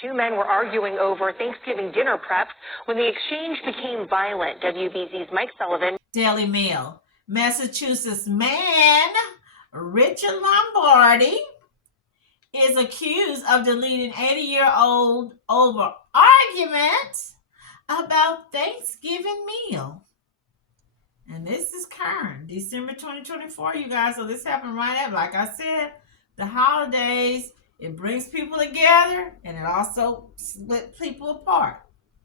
Two men were arguing over Thanksgiving dinner prep when the exchange became violent. WBZ's Mike Sullivan. Daily Mail. Massachusetts man Richard Lombardi is accused of deleting 80-year-old over argument about Thanksgiving meal. And this is current, December 2024, you guys. So this happened right after, like I said, the holidays. It brings people together, and it also split people apart.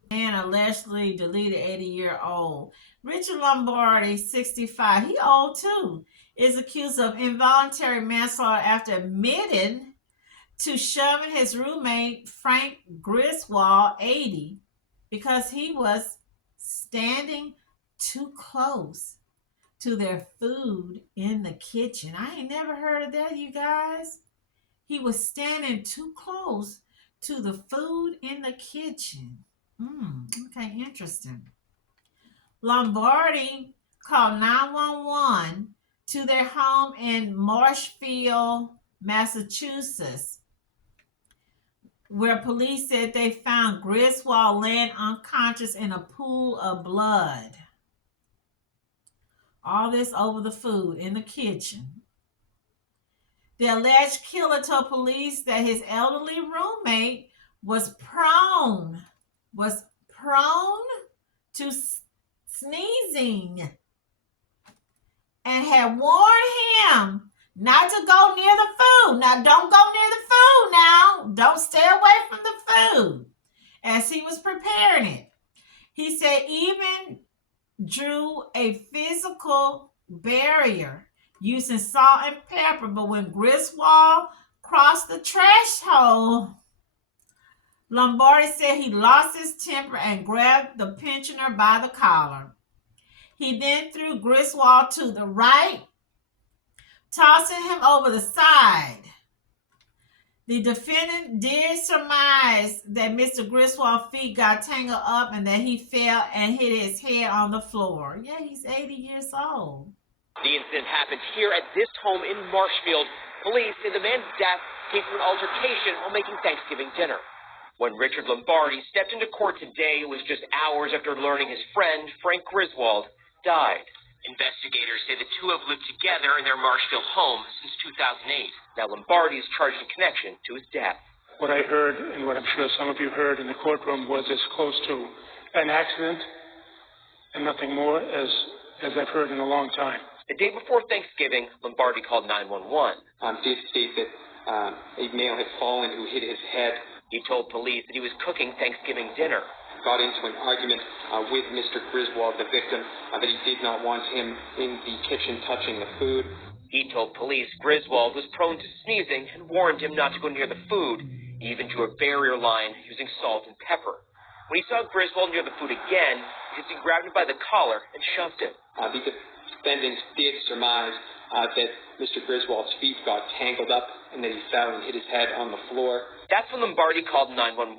Man allegedly deleted 80-year-old. Richard Lombardi, 65, he old too, is accused of involuntary manslaughter after admitting to shoving his roommate, Frank Griswold, 80, because he was standing too close to their food in the kitchen. I ain't never heard of that, you guys. He was standing too close to the food in the kitchen. Okay, interesting. Lombardi called 911 to their home in Marshfield, Massachusetts, where police said they found Griswold laying unconscious in a pool of blood. All this over the food in the kitchen. The alleged killer told police that his elderly roommate was prone to sneezing and had warned him not to go near the food. Now, don't go near the food now. Don't stay away from the food as he was preparing it. He said even drew a physical barrier using salt and pepper, but when Griswold crossed the threshold, Lombardi said he lost his temper and grabbed the pensioner by the collar. He then threw Griswold to the right, tossing him over the side. The defendant did surmise that Mr. Griswold's feet got tangled up and that he fell and hit his head on the floor. Yeah, he's 80 years old. The incident happened here at this home in Marshfield. Police say the man's death came from an altercation while making Thanksgiving dinner. When Richard Lombardi stepped into court today, it was just hours after learning his friend, Frank Griswold, died. Investigators say the two have lived together in their Marshfield home since 2008. Now Lombardi is charged in connection to his death. What I heard, and what I'm sure some of you heard in the courtroom, was as close to an accident and nothing more as I've heard in a long time. The day before Thanksgiving, Lombardi called 911. Did state that a male had fallen who hit his head. He told police that he was cooking Thanksgiving dinner. Got into an argument with Mr. Griswold, the victim, that he did not want him in the kitchen touching the food. He told police Griswold was prone to sneezing and warned him not to go near the food, even to a barrier line using salt and pepper. When he saw Griswold near the food again, he grabbed him by the collar and shoved him. The defendants did surmise that Mr. Griswold's feet got tangled up and that he fell and hit his head on the floor. That's when Lombardi called 911.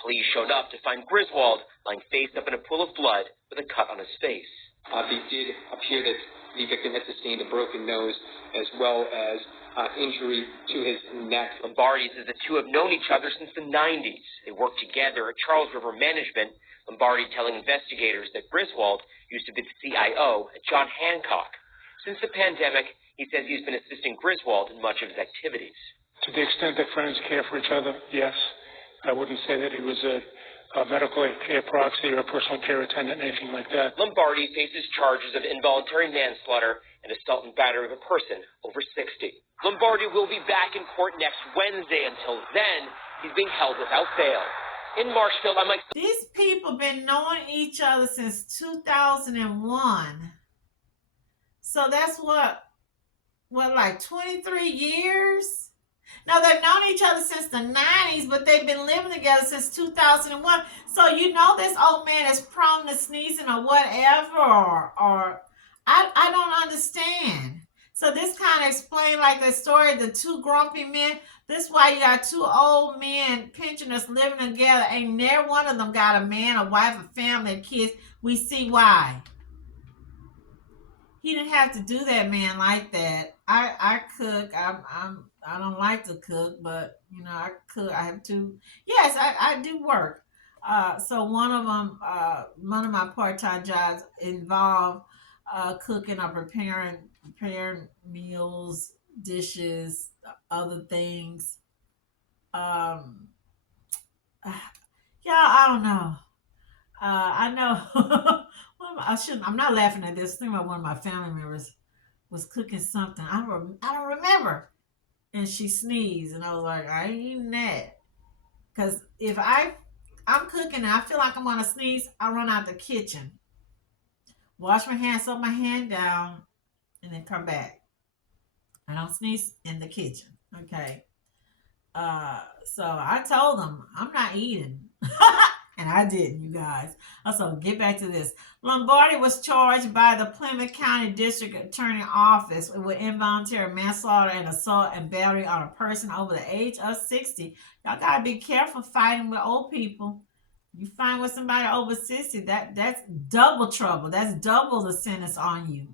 Police showed up to find Griswold lying face up in a pool of blood with a cut on his face. It did appear that the victim had sustained a broken nose as well as injury to his neck. Lombardi says the two have known each other since the 90s. They worked together at Charles River Management, Lombardi telling investigators that Griswold used to be the CIO at John Hancock. Since the pandemic, he says he's been assisting Griswold in much of his activities. To the extent that friends care for each other, yes. I wouldn't say that he was a medical care proxy or a personal care attendant, anything like that. Lombardi faces charges of involuntary manslaughter and assault and battery of a person over 60. Lombardi will be back in court next Wednesday. Until then, he's being held without bail. In Marshfield, I'm like... These people been knowing each other since 2001. So that's what, like 23 years? Now, they've known each other since the 90s, but they've been living together since 2001. So, you know, this old man is prone to sneezing or whatever, or I don't understand. So this kind of explains, like the story of the two grumpy men. This is why you got two old men pensioners living together. Ain't never one of them got a man, a wife, a family, and kids. We see why. He didn't have to do that, man, like that. I cook. I don't like to cook, but you know, I cook. I have to. Yes, I do work. So one of my part-time jobs involve cooking or preparing meals, dishes, other things. Um, yeah, I don't know. I know. I shouldn't. I'm not laughing at this. Think about one of my family members was cooking something. I don't remember, and she sneezed, and I was like, I ain't eating that. Cause if I'm cooking and I feel like I'm gonna sneeze, I run out the kitchen, wash my hands, set my hand down, and then come back. I don't sneeze in the kitchen. Okay. So I told them I'm not eating. And I didn't, you guys. Also, get back to this. Lombardi was charged by the Plymouth County District Attorney Office with involuntary manslaughter and assault and battery on a person over the age of 60. Y'all gotta be careful fighting with old people. You fight with somebody over 60, that's double trouble. That's double the sentence on you.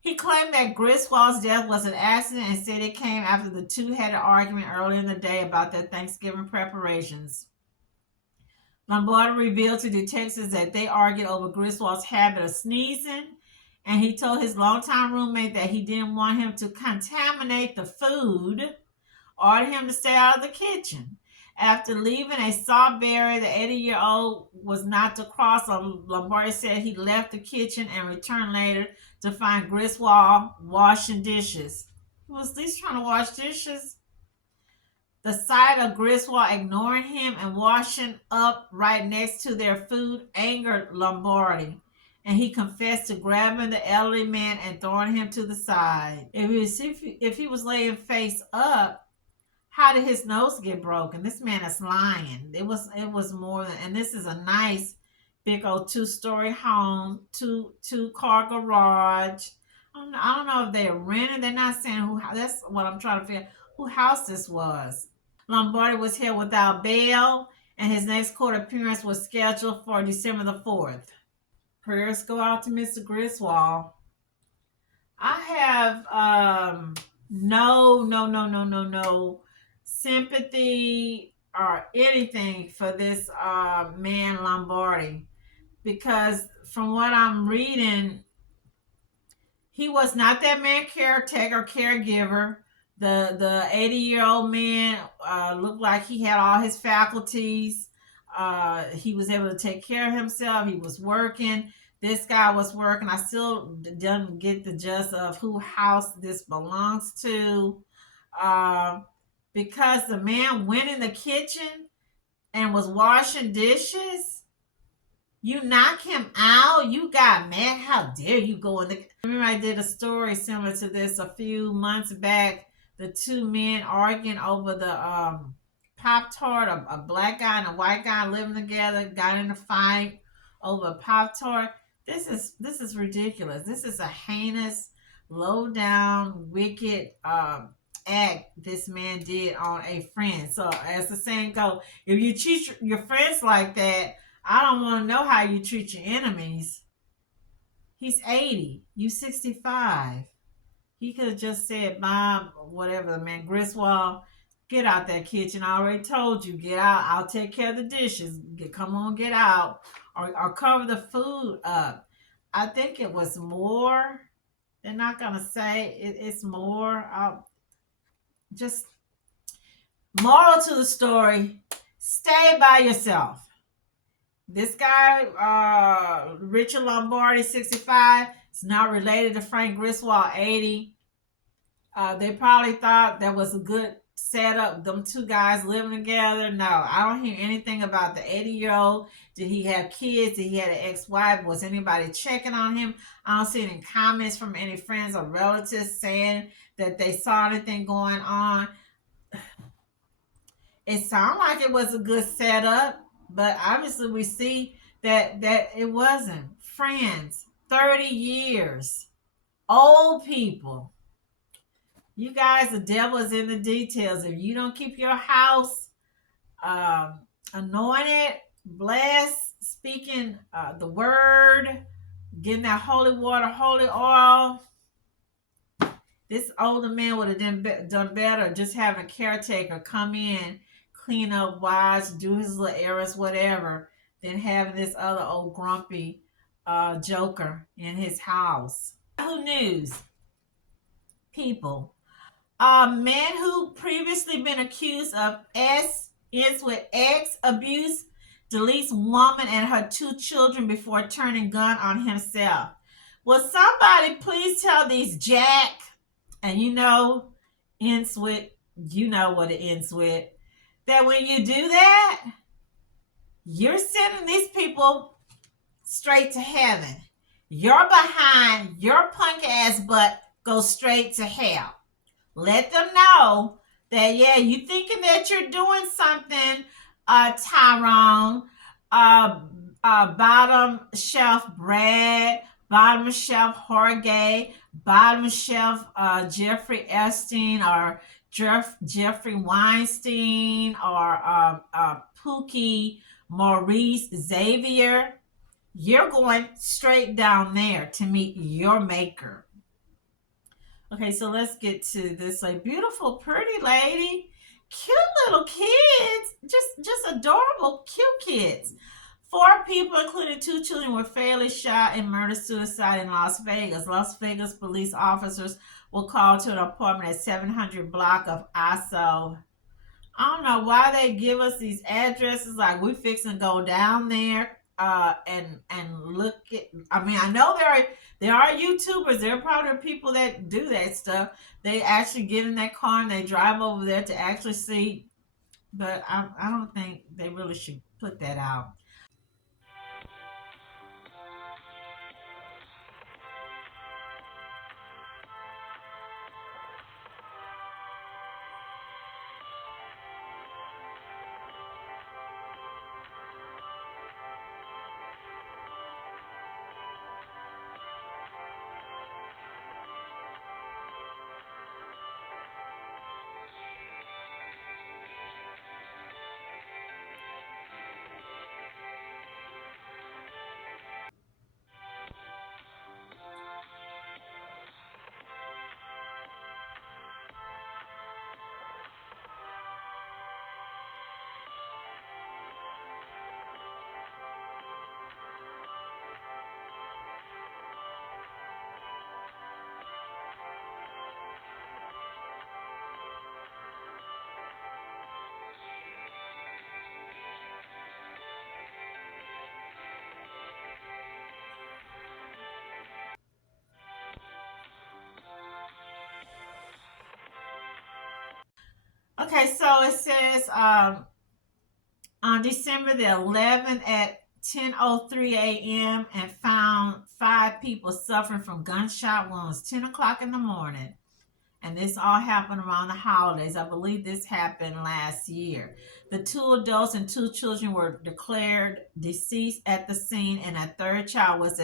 He claimed that Griswold's death was an accident and said it came after the two had an argument earlier in the day about their Thanksgiving preparations. Lombardi revealed to detectives that they argued over Griswold's habit of sneezing, and he told his longtime roommate that he didn't want him to contaminate the food, ordered him to stay out of the kitchen. After leaving a sawberry, the 80-year-old was not to cross. Lombardi said he left the kitchen and returned later to find Griswold washing dishes. He was at least trying to wash dishes. The sight of Griswold ignoring him and washing up right next to their food angered Lombardi, and he confessed to grabbing the elderly man and throwing him to the side. If he was laying face up, how did his nose get broken? This man is lying. It was more than, and this is a nice big old 2-story home, two-car garage. I don't know if they're renting. They're not saying who. That's what I'm trying to figure out, who house this was. Lombardi was held without bail, and his next court appearance was scheduled for December the 4th. Prayers go out to Mr. Griswold. I have no sympathy or anything for this man Lombardi, because from what I'm reading, he was not that man caretaker, caregiver. The 80-year-old man looked like he had all his faculties. He was able to take care of himself. He was working. This guy was working. I still don't get the gist of who house this belongs to. Because the man went in the kitchen and was washing dishes. You knock him out. You got mad. How dare you go in the... I remember I did a story similar to this a few months back. The two men arguing over the Pop-Tart. A black guy and a white guy living together got in a fight over a Pop-Tart. This is ridiculous. This is a heinous, low-down, wicked act this man did on a friend. So as the saying goes, if you treat your friends like that, I don't want to know how you treat your enemies. He's 80. You 65. He could have just said, Bob, whatever, man, Griswold, get out that kitchen. I already told you, get out. I'll take care of the dishes. Come on, get out. Or cover the food up. I think it was more. They're not going to say it's more. Just moral to the story, stay by yourself. This guy, Richard Lombardi, 65, is not related to Frank Griswold, 80. They probably thought that was a good setup, them two guys living together. No, I don't hear anything about the 80-year-old. Did he have kids? Did he have an ex-wife? Was anybody checking on him? I don't see any comments from any friends or relatives saying that they saw anything going on. It sounded like it was a good setup, but obviously we see that it wasn't. Friends, 30 years, old people. You guys, the devil is in the details. If you don't keep your house anointed, blessed, speaking the word, getting that holy water, holy oil, This older man would have done better just having a caretaker come in, clean up, wash, do his little errands, whatever, than having this other old grumpy joker in his house. Who News people. A man who previously been accused of ends with X abuse deletes woman and her 2 children before turning gun on himself. Will somebody please tell these Jack, and ends with, what it ends with, that when you do that, you're sending these people straight to heaven. Your behind, your punk ass butt goes straight to hell. Let them know that, yeah, you thinking that you're doing something, Tyrone, bottom shelf Brad, bottom shelf Jorge, bottom shelf Jeffrey Epstein, or Jeffrey Weinstein, or Pookie Maurice Xavier. You're going straight down there to meet your maker. Okay, so let's get to this beautiful, pretty lady. Cute little kids. Just adorable, cute kids. 4 people, including 2 children, were fatally shot in murder-suicide in Las Vegas. Las Vegas police officers were called to an apartment at 700 block of ISO. I don't know why they give us these addresses like we fixing to go down there and look at. I mean, I know there are YouTubers. There are probably people that do that stuff. They actually get in that car and they drive over there to actually see. But I don't think they really should put that out. Okay, so it says on December the 11th at 10:03 a.m. and found 5 people suffering from gunshot wounds, 10 o'clock in the morning. And this all happened around the holidays. I believe this happened last year. The 2 adults and 2 children were declared deceased at the scene, and a 3rd child was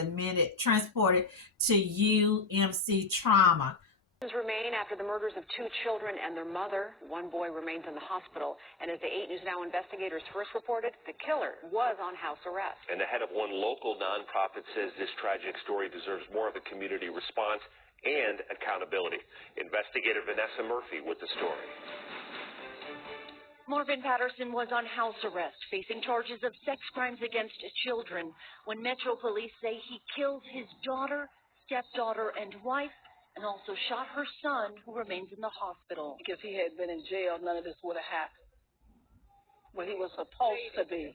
transported to UMC trauma. Remain after the murders of 2 children and their mother. 1 boy remains in the hospital. And as the 8 News Now investigators first reported, the killer was on house arrest. And the head of one local nonprofit says this tragic story deserves more of a community response and accountability. Investigator Vanessa Murphy with the story. Marvin Patterson was on house arrest, facing charges of sex crimes against children, when Metro Police say he killed his daughter, stepdaughter, and wife, and also shot her son, who remains in the hospital. If he had been in jail, none of this would have happened. Where he was supposed to be.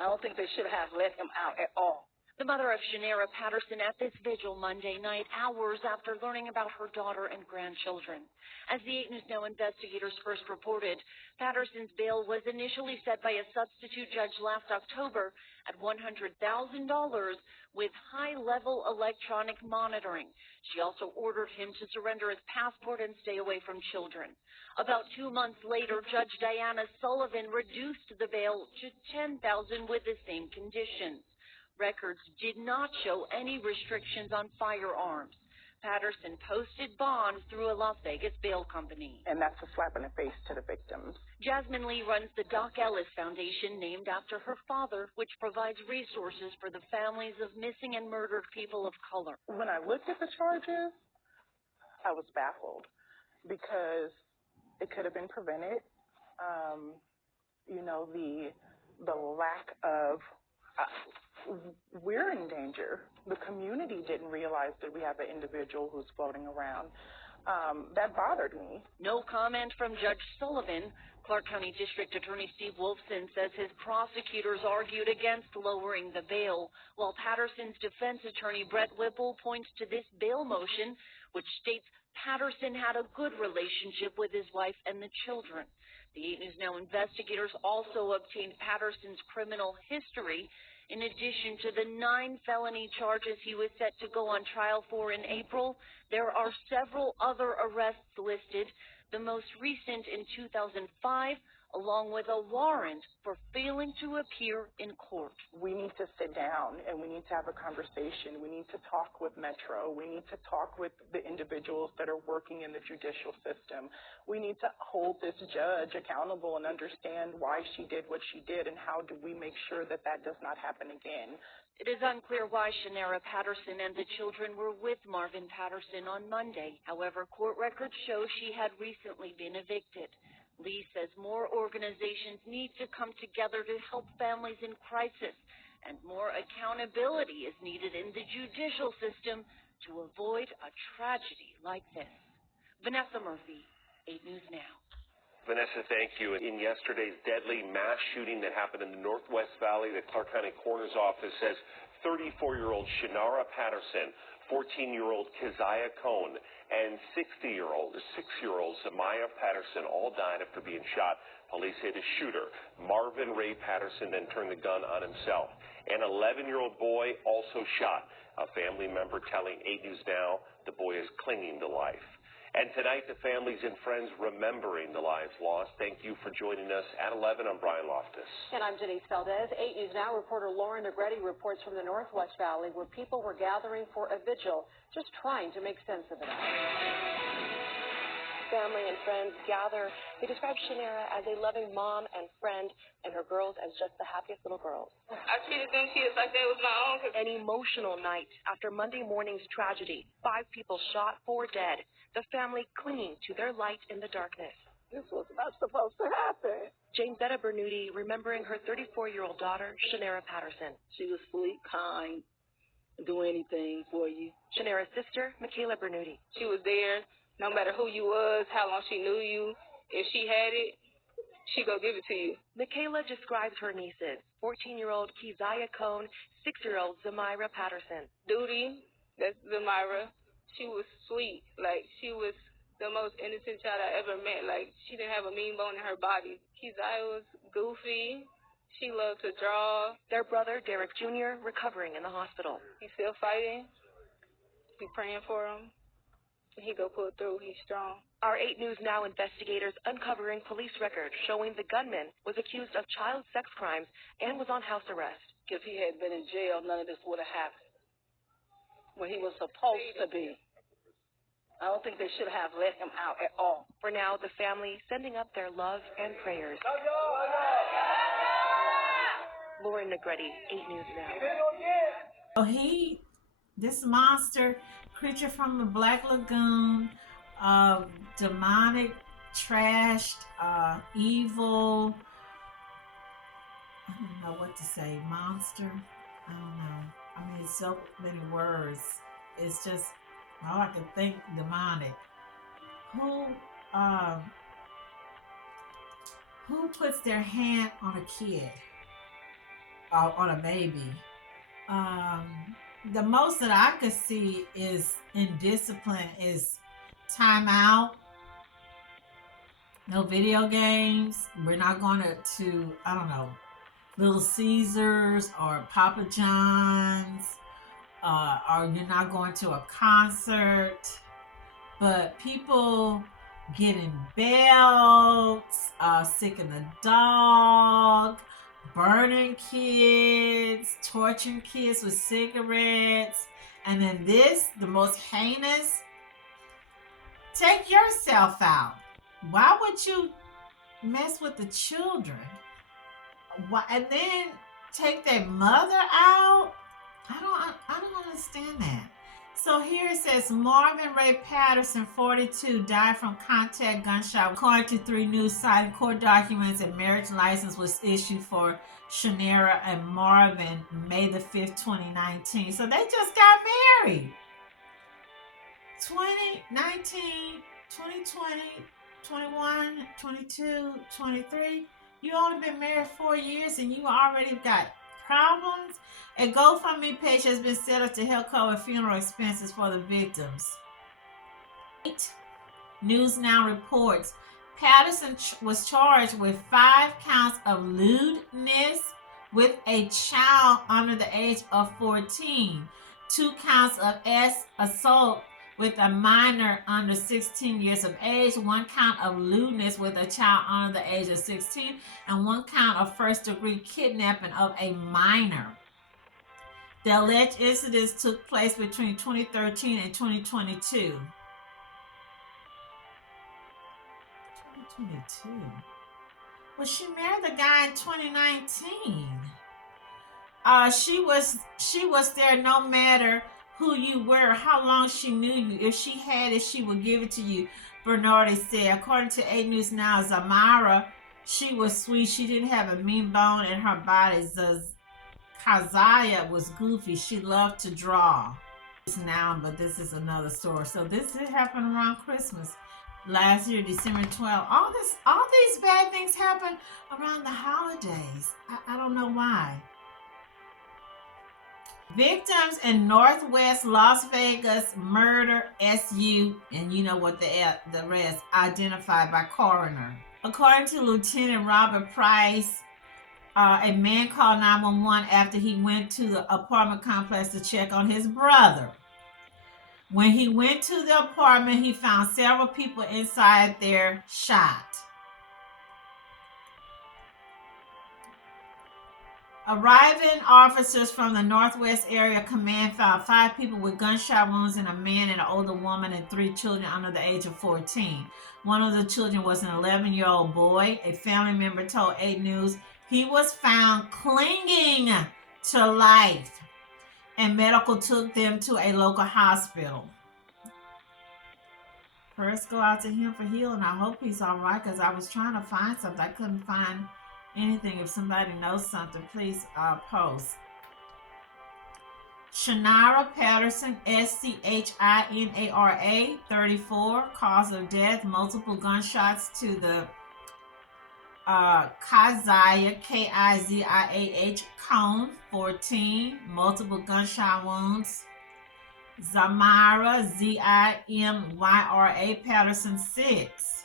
I don't think they should have let him out at all. The mother of Schinara Patterson at this vigil Monday night, hours after learning about her daughter and grandchildren. As the 8 News Now investigators first reported, Patterson's bail was initially set by a substitute judge last October at $100,000 with high-level electronic monitoring. She also ordered him to surrender his passport and stay away from children. About 2 months later, Judge Diana Sullivan reduced the bail to $10,000 with the same conditions. Records did not show any restrictions on firearms. Patterson posted bonds through a Las Vegas bail company. And that's a slap in the face to the victims. Jasmine Lee runs the Doc Ellis Foundation, named after her father, which provides resources for the families of missing and murdered people of color. When I looked at the charges, I was baffled because it could have been prevented. You know, the lack of, we're in danger. The community didn't realize that we have an individual who's floating around. That bothered me. No comment from Judge Sullivan. Clark County District Attorney Steve Wolfson says his prosecutors argued against lowering the bail, while Patterson's defense attorney Brett Whipple points to this bail motion, which states Patterson had a good relationship with his wife and the children. The 8 News Now investigators also obtained Patterson's criminal history. In addition to the 9 felony charges he was set to go on trial for in April, there are several other arrests listed, the most recent in 2005, along with a warrant for failing to appear in court. We need to sit down and we need to have a conversation. We need to talk with Metro. We need to talk with the individuals that are working in the judicial system. We need to hold this judge accountable and understand why she did what she did and how do we make sure that that does not happen again. It is unclear why Schinara Patterson and the children were with Marvin Patterson on Monday. However, court records show she had recently been evicted. Lee says more organizations need to come together to help families in crisis, and more accountability is needed in the judicial system to avoid a tragedy like this. Vanessa Murphy, 8 News Now. Vanessa, thank you. In yesterday's deadly mass shooting that happened in the Northwest Valley, the Clark County Coroner's Office says 34-year-old Schinara Patterson, 14-year-old Keziah Cohn, and 6-year-old Zamaya Patterson all died after being shot. Police say the shooter, Marvin Ray Patterson, then turned the gun on himself. An 11-year-old boy also shot. A family member telling 8 News Now the boy is clinging to life. And tonight, the families and friends remembering the lives lost. Thank you for joining us. At 11, I'm Brian Loftus. And I'm Denise Valdez. 8 News Now reporter Lauren Negretti reports from the Northwest Valley where people were gathering for a vigil, just trying to make sense of it all. Family and friends gather. They describe Schinara as a loving mom and friend, and her girls as just the happiest little girls. I treated them kids like they was my own. An emotional night after Monday morning's tragedy. 5 people shot, 4 dead. The family clinging to their light in the darkness. This was not supposed to happen. Jamesetta Bernuti remembering her 34-year-old daughter, Schinara Patterson. She was sweet, kind, do anything for you. Schinara's sister, Michaela Bernuti. She was there. No matter who you was, how long she knew you, if she had it, she go give it to you. Michaela describes her nieces, 14-year-old Keziah Cohn, 6-year-old Zamira Patterson. Duty, that's Zamira. She was sweet. Like, she was the most innocent child I ever met. Like, she didn't have a mean bone in her body. Keziah was goofy. She loved to draw. Their brother, Derek Jr., recovering in the hospital. He's still fighting. Be praying for him. He go pull through. He's strong. Our 8 News Now investigators uncovering police records showing the gunman was accused of child sex crimes and was on house arrest. If he had been in jail, none of this would have happened. When he was supposed to be. I don't think they should have let him out at all. For now, the family sending up their love and prayers. Lauren Negretti, 8 News Now. This monster creature from the Black Lagoon, demonic, trashed, evil. I don't know what to say. Monster. I don't know. I mean, so many words. It's just all I can think. Demonic. Who puts their hand on a kid? On a baby? The most that I could see is indiscipline is timeout. No video games. We're not going to I don't know, Little Caesars or Papa John's, or you're not going to a concert. But people getting belts, sicking the dog, burning kids, torturing kids with cigarettes, and then this, the most heinous, take yourself out. Why would you mess with the children? Why, and then take their mother out? I don't understand that. So here it says Marvin Ray Patterson, 42, died from contact gunshot. According to 3 News, citing court documents, and marriage license was issued for Schinara and Marvin May the 5th, 2019. So they just got married. 2019, 2020, 21, 22, 23. You only been married 4 years and you already got problems. A GoFundMe page has been set up to help cover funeral expenses for the victims. News Now reports Patterson was charged with 5 counts of lewdness with a child under the age of 14, 2 counts of assault with a minor under 16 years of age, 1 count of lewdness with a child under the age of 16, and 1 count of first-degree kidnapping of a minor. The alleged incidents took place between 2013 and 2022. 2022? Well, she married the guy in 2019. She was there no matter who you were, how long she knew you. If she had it, she would give it to you, Bernardi said. According to 8 News Now, Zamara, she was sweet. She didn't have a mean bone in her body. Kazaya was goofy. She loved to draw. Now, but this is another story. So this did happen around Christmas. Last year, December 12th. All these bad things happen around the holidays. I don't know why. Victims in Northwest Las Vegas murder SU, and you know what the rest, identified by coroner. According to Lieutenant Robert Price, a man called 911 after he went to the apartment complex to check on his brother. When he went to the apartment, he found several people inside there shot. Arriving officers from the Northwest Area Command found 5 people with gunshot wounds and a man and an older woman and 3 children under the age of 14. One of the children was an 11-year-old boy. A family member told 8 News he was found clinging to life, and medical took them to a local hospital. First, go out to him for healing. I hope he's all right, because I was trying to find something. I couldn't find anything. If somebody knows something, please post. Schinara Patterson, Schinara, 34, cause of death, multiple gunshots to the Kazaya, Kiziah, cone, 14, multiple gunshot wounds. Zamira, Zimyra, Patterson, 6.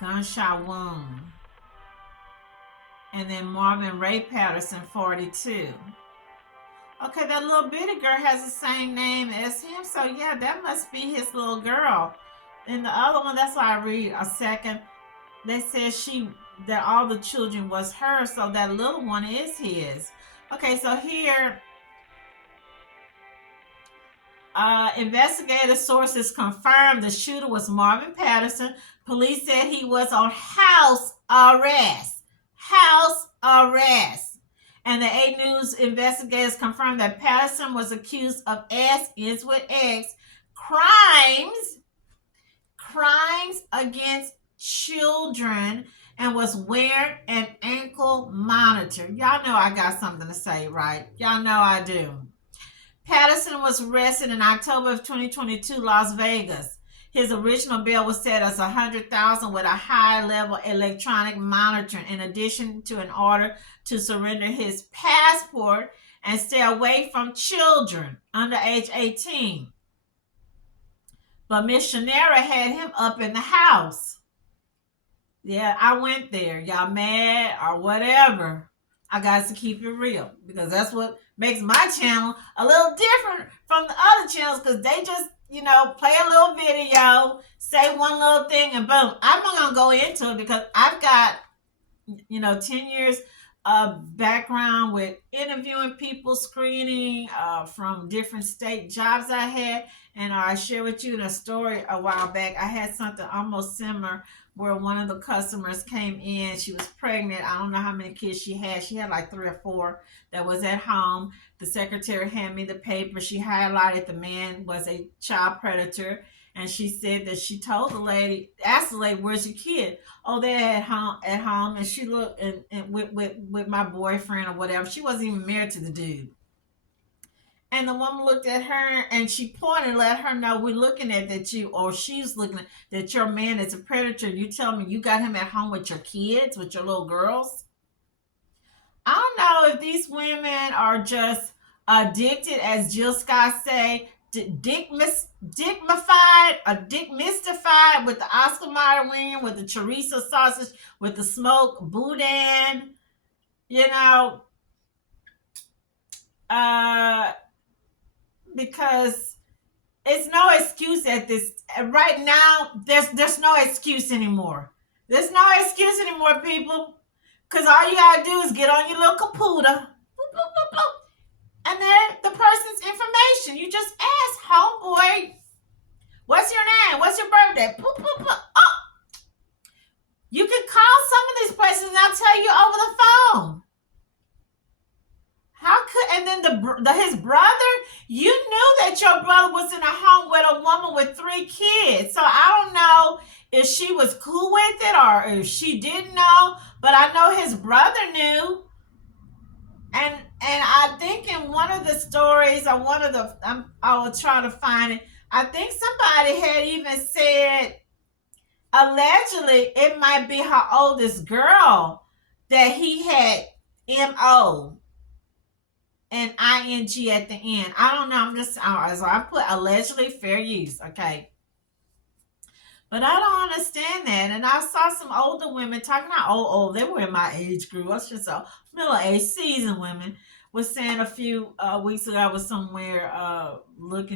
Gunshot wound. And then Marvin Ray Patterson, 42. Okay, that little bitty girl has the same name as him. So yeah, that must be his little girl. And the other one, that's why I read a second. They said that all the children was hers, so that little one is his. Okay, so here, investigative sources confirmed the shooter was Marvin Patterson. Police said he was on house arrest. House arrest. And the 8 News investigators confirmed that Patterson was accused of ends with X, crimes against children, and was wearing an ankle monitor. Y'all know I got something to say, right? Y'all know I do. Patterson was arrested in October of 2022, Las Vegas. His original bail was set as $100,000 with a high-level electronic monitoring, in addition to an order to surrender his passport and stay away from children under age 18. But Miss Schinara had him up in the house. Yeah, I went there. Y'all mad or whatever. I got to keep it real, because that's what makes my channel a little different from the other channels, because they just, play a little video, say one little thing, and boom. I'm not going to go into it because I've got, 10 years of background with interviewing people, screening from different state jobs I had. And I shared with you in a story a while back. I had something almost similar where one of the customers came in. She was pregnant. I don't know how many kids she had. She had like 3 or 4 that was at home. The secretary handed me the paper. She highlighted the man was a child predator. And she said that she told the lady, asked the lady, where's your kid? Oh, they're at home. And she looked and with my boyfriend or whatever. She wasn't even married to the dude. And the woman looked at her and she pointed and let her know, we're looking at that you, or she's looking at that your man is a predator. You tell me you got him at home with your kids, with your little girls. I don't know if these women are just addicted, as Jill Scott say, dick mystified with the Oscar Mayer wing, with the chorizo sausage, with the smoked boudin, because it's no excuse at this right now. There's no excuse anymore. There's no excuse anymore, people. Because all you gotta do is get on your little computer, boop, boop, boop, boop, and then the person's information. You just ask, homeboy, what's your name? What's your birthday? Boop, boop, boop. Oh, you can call some of these places and they'll tell you over the phone. How could, and then his brother, you knew that your brother was in a home with a woman with 3 kids. So I don't know if she was cool with it or if she didn't know, but I know his brother knew. And I think in one of the stories or one of the, I will try to find it. I think somebody had even said, allegedly, it might be her oldest girl that he had M.O. and ing at the end. I don't know. So I put allegedly fair use. Okay. But I don't understand that. And I saw some older women talking about old. They were in my age group. I was just middle-aged, seasoned women was saying a few weeks ago, I was somewhere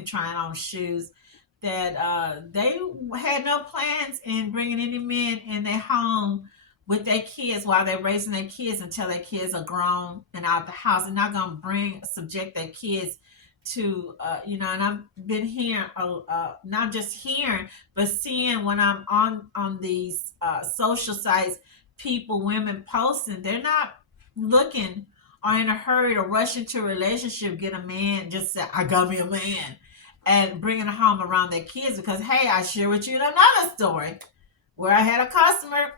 trying on shoes, that they had no plans in bringing any men in their home with their kids while they're raising their kids until their kids are grown and out the house. They're not going to subject their kids to, and I've been hearing, not just hearing, but seeing when I'm on these social sites, women posting, they're not looking or in a hurry to rush into a relationship, get a man, just say, I got me a man, and bringing a home around their kids. Because, hey, I share with you another story where I had a customer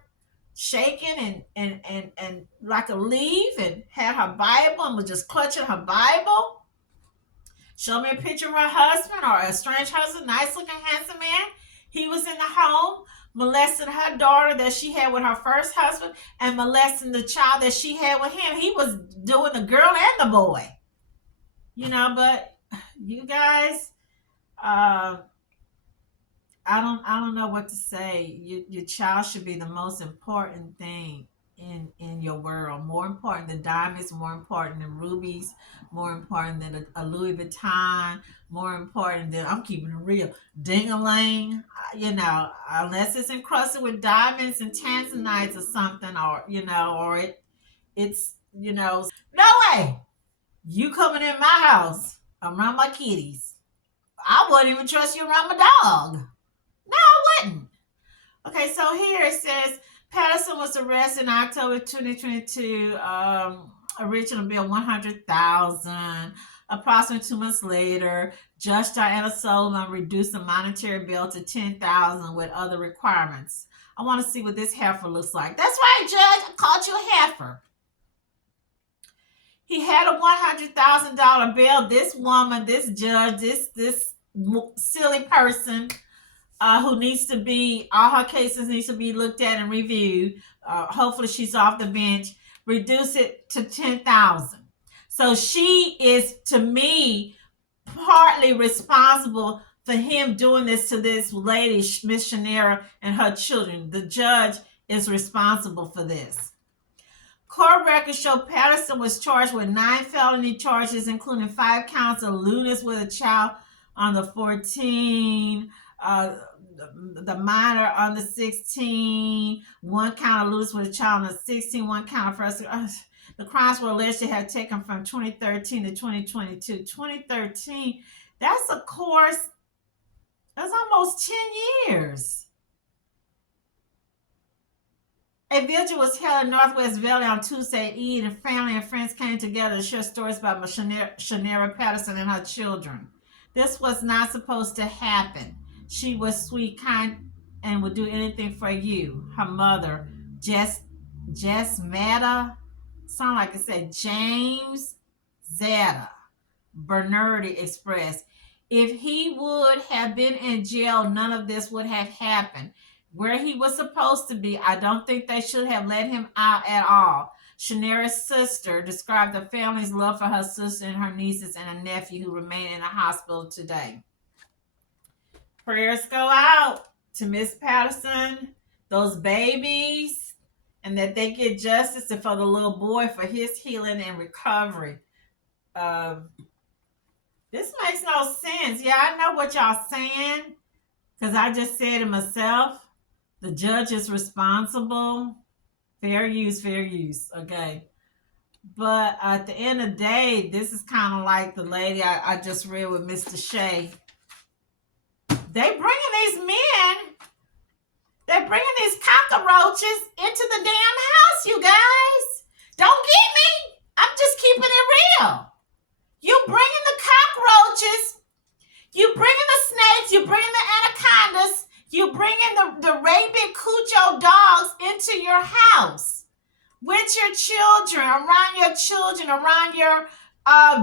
shaking and like a leaf and had her Bible and was just clutching her Bible. Showed me a picture of her husband, or a strange husband, nice looking, handsome man. He was in the home molesting her daughter that she had with her first husband and molesting the child that she had with him. He was doing the girl and the boy. But you guys, I don't know what to say. Your child should be the most important thing in your world. More important than diamonds, more important than rubies, more important than a Louis Vuitton, more important than, I'm keeping it real, ding-a-ling, unless it's encrusted with diamonds and tanzanites or something, or it's no way you coming in my house around my kitties. I wouldn't even trust you around my dog. No, I wouldn't. Okay, so here it says Patterson was arrested in October 2022. Original bill $100,000. Approximately 2 months later, Judge Diana Sullivan reduced the monetary bill to $10,000 with other requirements. I want to see what this heifer looks like. That's right, Judge. I called you a heifer. He had a $100,000 bill. This woman, this judge, this silly person, who needs to be, all her cases needs to be looked at and reviewed. Hopefully she's off the bench. Reduce it to $10,000. So she is, to me, partly responsible for him doing this to this lady, Miss Schinara, and her children. The judge is responsible for this. Court records show Patterson was charged with 9 felony charges, including 5 counts of lewdness with a child under 14, the minor under 16, 1 count of lewdness with a child under 16, 1 count of first. The crimes were alleged to have taken from 2013 to 2022. 2013, that's a course, that's almost 10 years. A vigil was held in Northwest Valley on Tuesday Eve, and family and friends came together to share stories about Schinara Patterson and her children. This was not supposed to happen. She was sweet, kind, and would do anything for you. Her mother, Jess Mata, sound like it said James Zeta Bernardi, expressed. If he would have been in jail, none of this would have happened. Where he was supposed to be, I don't think they should have let him out at all. Schinara's sister described the family's love for her sister and her nieces and a nephew who remain in the hospital today. Prayers go out to Miss Patterson, those babies, and that they get justice, and for the little boy for his healing and recovery. This makes no sense. Yeah, I know what y'all saying, because I just said it myself. The judge is responsible. Fair use, okay? But at the end of the day, this is kind of like the lady I just read with Mr. Shea. They're bringing these cockroaches into the damn house, you guys. Don't get me. I'm just keeping it real. You bringing the cockroaches, you bringing the snakes, you bringing the anacondas, you bringing the rabid cujo dogs into your house with your children, around your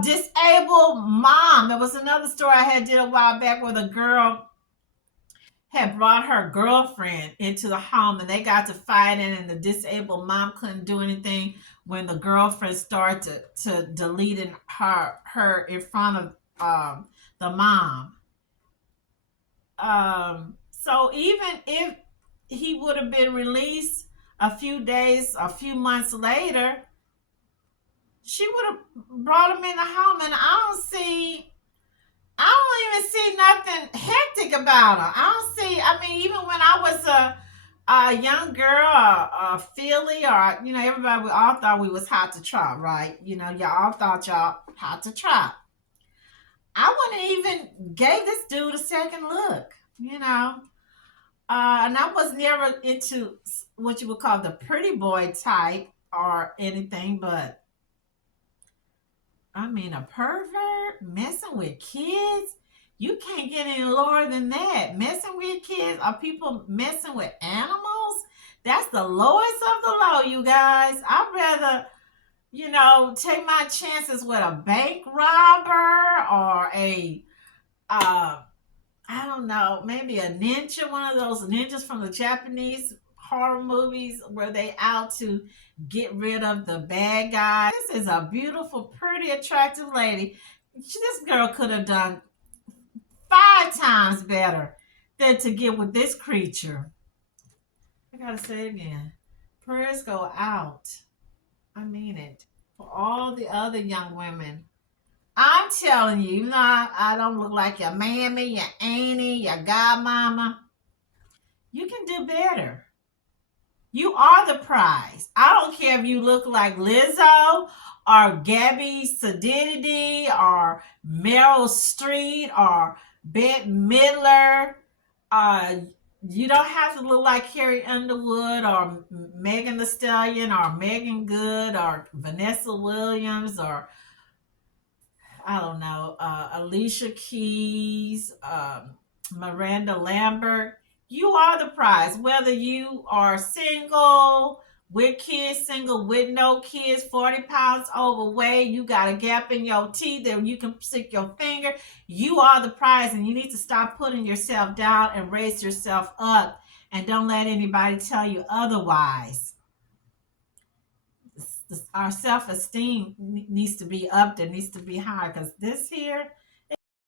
disabled mom. There was another story I did a while back where the girl had brought her girlfriend into the home, and they got to fighting, and the disabled mom couldn't do anything when the girlfriend started to deleting her in front of the mom. So even if he would have been released a few months later, she would have brought him in the home, and I don't even see nothing hectic about her. Even when I was a young girl, a filly, or, everybody, we all thought we was hot to trot, right? Y'all all thought y'all hot to trot. I wouldn't even gave this dude a second look, and I was never into what you would call the pretty boy type or anything, but a pervert messing with kids, you can't get any lower than that. Messing with kids, or people messing with animals, that's the lowest of the low, you guys. I'd rather, take my chances with a bank robber or I don't know, maybe a ninja, one of those ninjas from the Japanese horror movies where they out to get rid of the bad guy. This is a beautiful, pretty, attractive lady. This girl could have done 5 times better than to get with this creature. I gotta say it again. Prayers go out. I mean it. For all the other young women. I'm telling you, I don't look like your mammy, your auntie, your godmama. You can do better. You are the prize. I don't care if you look like Lizzo or Gabby Sedidity or Meryl Streep or Bette Midler. You don't have to look like Carrie Underwood or Megan Thee Stallion or Megan Good or Vanessa Williams or, I don't know, Alicia Keys, Miranda Lambert. You are the prize. Whether you are single, with kids, single with no kids, 40 pounds overweight, you got a gap in your teeth that you can stick your finger, you are the prize, and you need to stop putting yourself down and raise yourself up, and don't let anybody tell you otherwise. Our self-esteem needs to be up there, needs to be high, because this here,